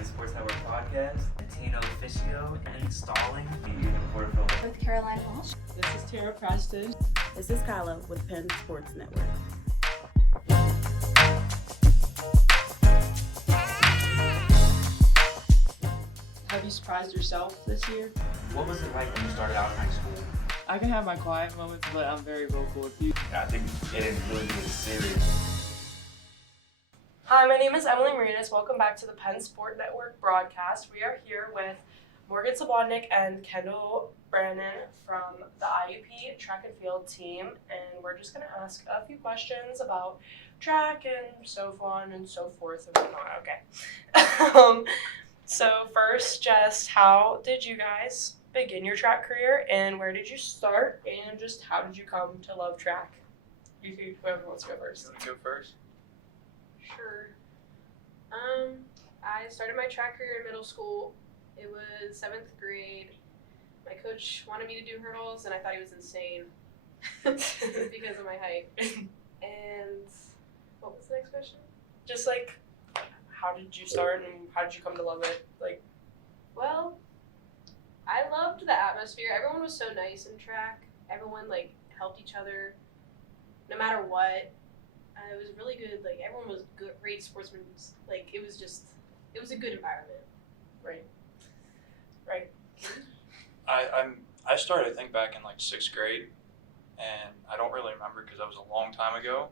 Penn Sports Network Podcast. Latino Officio and installing the portfolio. With Caroline Walsh. This is Tara Preston. This is Kyla with Penn Sports Network. Have you surprised yourself this year? What was it like when you started out in high school? I can have my quiet moments, but I'm very vocal with you. I think it didn't really get serious. Hi, my name is Emily Marinas. Welcome back to the Penn Sports Network broadcast. We are here with Morgan Slebodnick and Kendall Branan from the IUP track and field team, and we're just going to ask a few questions about track and so on and so forth and whatnot. Okay. So first, just how did you guys begin your track career, and where did you start, and just how did you come to love track? Whoever wants to go first. You want to go first? Sure. I started my track career in middle school. It was 7th grade. My coach wanted me to do hurdles, and I thought he was insane because of my height. And what was the next question? Just like, how did you start and how did you come to love it? Like, well, I loved the atmosphere. Everyone was so nice in track. Everyone helped each other, no matter what. It was really good. Everyone was good, great sportsmen. It was a good environment. Right. I started, I think, back in 6th grade, and I don't really remember because that was a long time ago,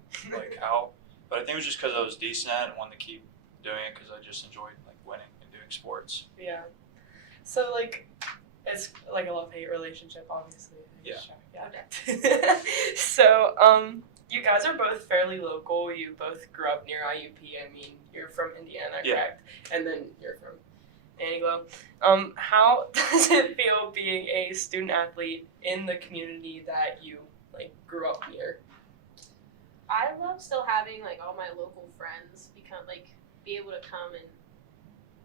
how. But I think it was just because I was decent at it and wanted to keep doing it because I just enjoyed winning and doing sports. Yeah. So it's a love-hate relationship, obviously. Yeah. Yeah. So you guys are both fairly local. You both grew up near IUP. I mean, you're from Indiana, correct? And then you're from Antiglo. How does it feel being a student athlete in the community that you grew up near? I love still having all my local friends be able to come and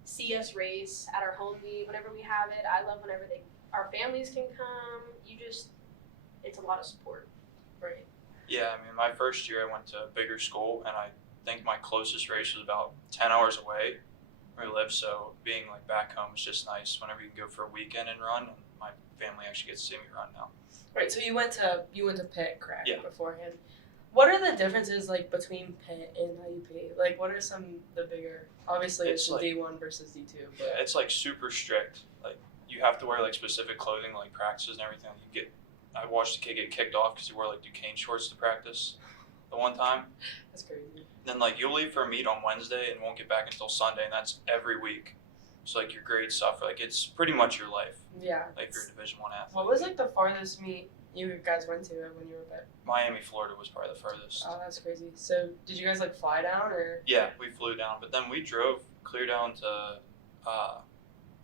see us race at our home meet whenever we have it. I love whenever our families can come. It's a lot of support. Right. Yeah, I mean, my first year I went to a bigger school, and I think my closest race was about 10 hours away where we live, so being back home is just nice whenever you can go for a weekend and run, and my family actually gets to see me run now. Right, so you went to Pitt, correct? Yeah. Beforehand. What are the differences between Pitt and IUP? What are some the bigger? Obviously, it's D1 versus D2. But yeah, it's super strict. You have to wear specific clothing, practices and everything. I watched a kid get kicked off because he wore Duquesne shorts to practice the one time. That's crazy. Then you'll leave for a meet on Wednesday and won't get back until Sunday, and that's every week. So your grades suffer. It's pretty much your life. Yeah. You're a Division I athlete. What was the farthest meet you guys went to when you were at? Miami, Florida was probably the furthest. Oh, that's crazy. So did you guys fly down or? Yeah, we flew down, but then we drove clear down to I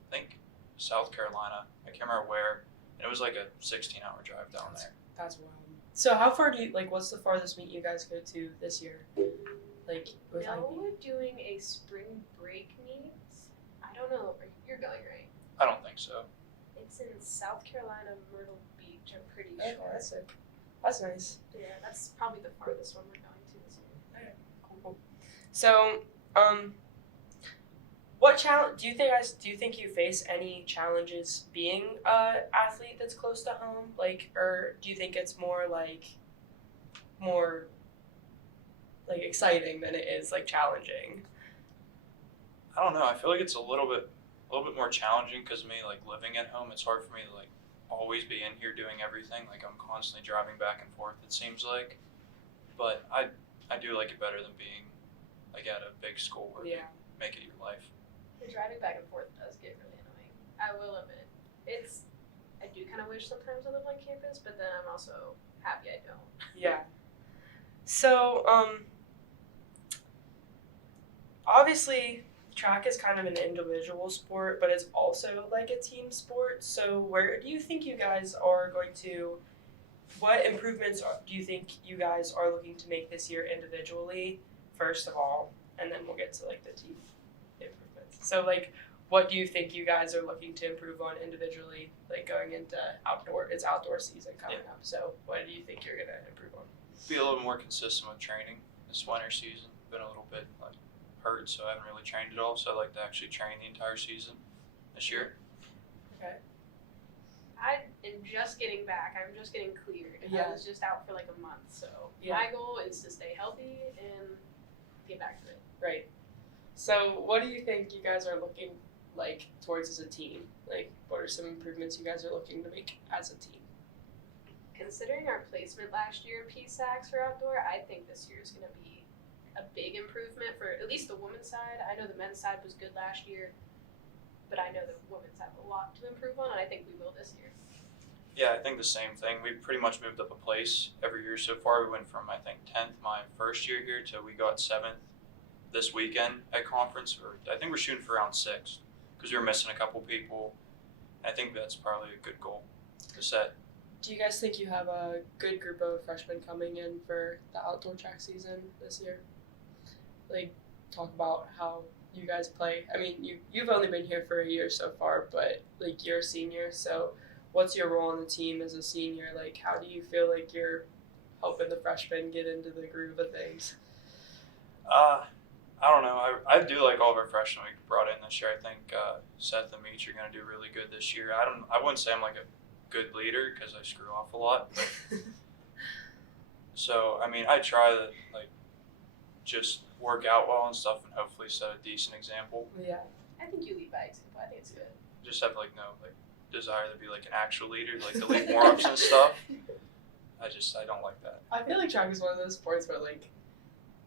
think South Carolina. I can't remember where. And it was a 16-hour drive down there. That's wild. So how far do you what's the farthest meet you guys go to this year? With No, IUP? we're doing a spring break meet. I don't know. You're going, right? I don't think so. It's in South Carolina, Myrtle Beach. I'm pretty Okay, sure. that's sick. That's nice. Yeah, that's probably the farthest one we're going to this year. Okay, cool. So, what challenge do you think you face any challenges being a athlete that's close to home? Or do you think it's more exciting than it is challenging? I don't know. I feel it's a little bit more challenging because of me living at home. It's hard for me to always be in here doing everything. I'm constantly driving back and forth, it seems but I do like it better than being at a big school where you make it your life. The driving back and forth does get really annoying. I will admit. I do kind of wish sometimes I lived on campus, but then I'm also happy I don't. Yeah. So, obviously, track is kind of an individual sport, but it's also a team sport. So, where do you think you guys are going to? What improvements do you think you guys are looking to make this year individually, first of all, and then we'll get to the team improvements. So what do you think you guys are looking to improve on individually, going into outdoor season coming up? So what do you think you're gonna improve on? Be a little more consistent with training this winter season. Been a little bit hurt, so I haven't really trained at all. So I'd like to actually train the entire season this year. Okay. I am just getting back. I'm just getting cleared. Yeah. I was just out for like a month, so Yeah. my goal is to stay healthy and get back to it. Right. So what do you think you guys are looking like towards as a team? Like, what are some improvements you guys are looking to make as a team? Considering our placement last year in PSACs for outdoor, I think this year is going to be a big improvement for at least the women's side. I know the men's side was good last year, but I know the women's have a lot to improve on, and I think we will this year. Yeah, I think the same thing. We pretty much moved up a place every year so far. We went from, I think, 10th my first year here to we got 7th this weekend at conference. Or I think we're shooting for around 6th because we were missing a couple people. I think that's probably a good goal to set. Do you guys think you have a good group of freshmen coming in for the outdoor track season this year? Like, talk about how you guys play. I mean, you've only been here for a year so far, but like you're a senior, so what's your role on the team as a senior? Like, how do you feel like you're helping the freshmen get into the groove of things? I don't know. I do like all of our freshmen we brought in this year. I think Seth and Meech are going to do really good this year. I wouldn't say I'm like a good leader because I screw off a lot. But so, I mean, I try to like just work out well and stuff and hopefully set a decent example. Yeah. I think you lead by example. I think it's good. Just have like no like desire to be like an actual leader, like to lead warm-ups and stuff. I don't like that. I feel like track is one of those sports where like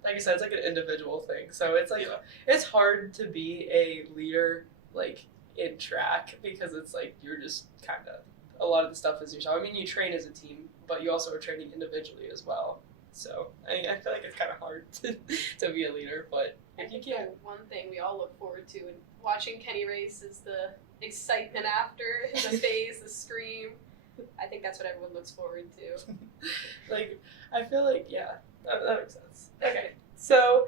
I said, it's like an individual thing. So it's like, Yeah. It's hard to be a leader like in track because it's like you're just kind of, a lot of the stuff is yourself. I mean, you train as a team, but you also are training individually as well. So I feel like it's kind of hard to be a leader, but I if you think can. the one thing we all look forward to in watching Kenny race is the excitement after, the phase, the scream. I think that's what everyone looks forward to. Like, I feel like, yeah, that makes sense. Okay, so,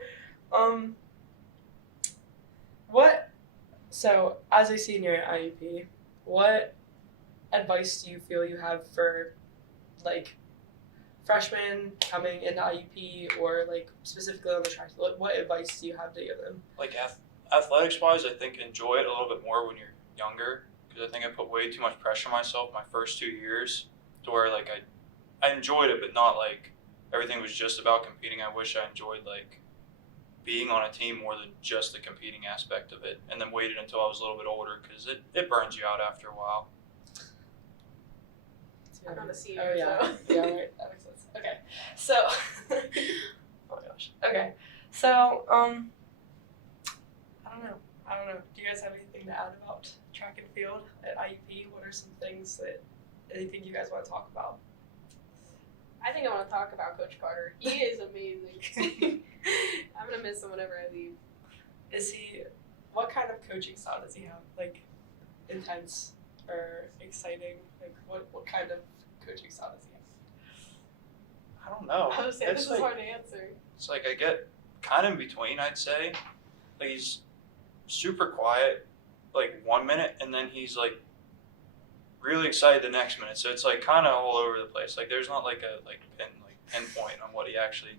so as a senior at IUP, what advice do you feel you have for, like, freshmen coming into IUP or, like, specifically on the track? What advice do you have to give them? Like athletics-wise, I think enjoy it a little bit more when you're younger because I think I put way too much pressure on myself my first 2 years to where like I enjoyed it, but not like everything was just about competing. I wish I enjoyed like being on a team more than just the competing aspect of it, and then waited until I was a little bit older because it burns you out after a while. I'm not a senior, Oh, yeah. so. Yeah, right. That makes sense. Okay. So, oh my gosh. Okay. So, I don't know. Do you guys have anything to add about track and field at IUP? What are some things anything you guys want to talk about? I think I want to talk about Coach Carter. He is amazing. I'm going to miss him whenever I leave. What kind of coaching style does he have? Like, intense or exciting? Like, what kind of coaching style does he have? I don't know. I was saying, this It's is like, hard to answer. it's like I get kind of in between, I'd say. Like he's super quiet like 1 minute and then he's like really excited the next minute. So it's like kind of all over the place. Like there's not like a pinpoint on what he actually.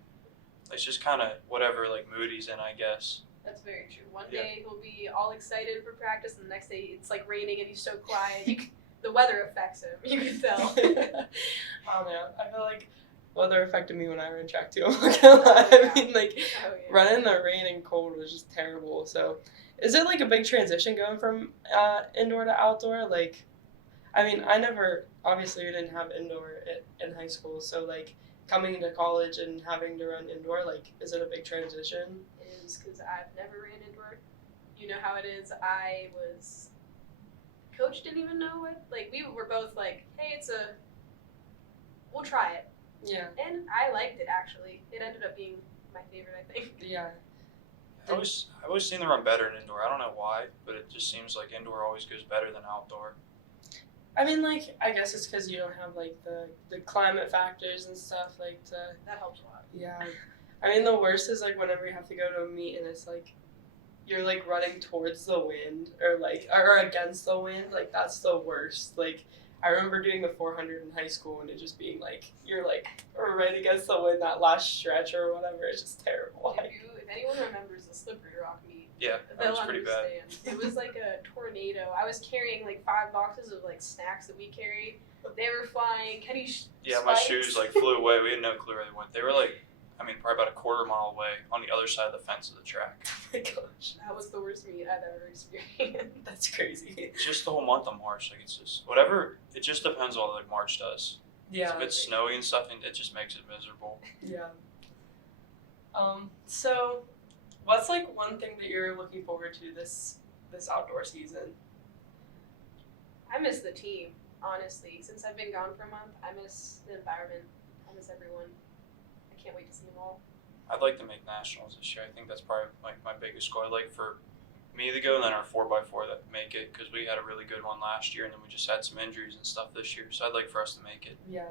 It's just kind of whatever like mood he's in, I guess. That's very true. One Yeah. day he'll be all excited for practice, and the next day it's like raining and he's so quiet. The weather affects him. You can tell. I don't know. I feel like weather affected me when I ran track too. I'm not gonna lie. I mean, like Oh, yeah. running in the rain and cold was just terrible. So, is it like a big transition going from indoor to outdoor? Like, I mean, obviously we didn't have indoor in high school. So like coming into college and having to run indoor, like, is it a big transition? Is because I've never ran indoor. You know how it is. Coach didn't even know it. Like we were both like, hey, we'll try it. Yeah. And I liked it actually. It ended up being my favorite, I think. Yeah. I've always seen them run better in indoor. I don't know why, but it just seems like indoor always goes better than outdoor. I mean, like, I guess it's because you don't have, like, the climate factors and stuff, like, That helps a lot. yeah. I mean, the worst is, like, whenever you have to go to a meet and it's, like, you're, like, running towards the wind or, like, or against the wind. Like, that's the worst. Like, I remember doing the 400 in high school and it just being, like, you're, like, right against the wind that last stretch or whatever. It's just terrible. Like, If anyone remembers the Slippery Rock meet, Yeah, that was they'll pretty bad. understand. It was like a tornado. I was carrying like 5 boxes of like snacks that we carry. They were flying. Kenny's Yeah, my spikes. shoes like flew away. We had no clue where they went. They were like, probably about a quarter mile away on the other side of the fence of the track. Oh my gosh, That was the worst meet I've ever experienced. that's crazy. It's just the whole month of March. Like, it's just whatever. It just depends on what like March does. Yeah. If it's snowy and stuff, it just makes it miserable. Yeah. So, what's like one thing that you're looking forward to this outdoor season? I miss the team, honestly. Since I've been gone for a month, I miss the environment. I miss everyone. I can't wait to see them all. I'd like to make nationals this year. I think that's probably like my biggest goal. I'd like for me to go, and then our 4x4 that make it, because we had a really good one last year, and then we just had some injuries and stuff this year. So I'd like for us to make it. Yeah.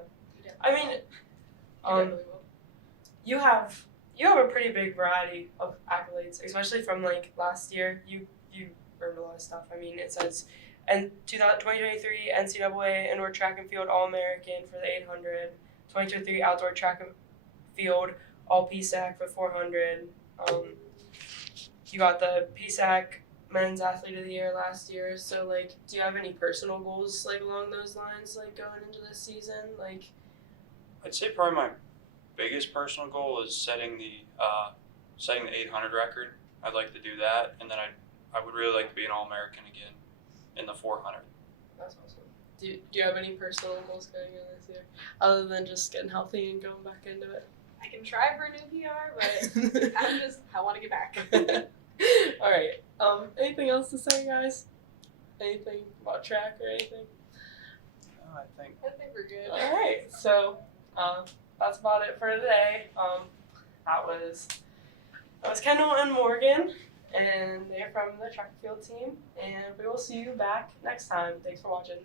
Yeah. I mean, You definitely will. you have a pretty big variety of accolades, especially from like last year. You earned a lot of stuff. I mean, it says, and 2023 NCAA indoor track and field All-American for the 800, 2023 outdoor track and field All PSAC for 400. You got the PSAC Men's Athlete of the Year last year. So like, do you have any personal goals like along those lines, like going into this season? Like, I'd say probably my biggest personal goal is setting the 800 record. I'd like to do that, and then I would really like to be an All-American again in the 400. that's awesome. Do you have any personal goals going in this year, other than just getting healthy and going back into it? I can try for a new PR, but I want to get back. All right. Anything else to say, guys? Anything about track or anything? No, I think I think we're good. All right. So, that's about it for today. That was Kendall and Morgan, and they're from the track and field team. And we will see you back next time. Thanks for watching.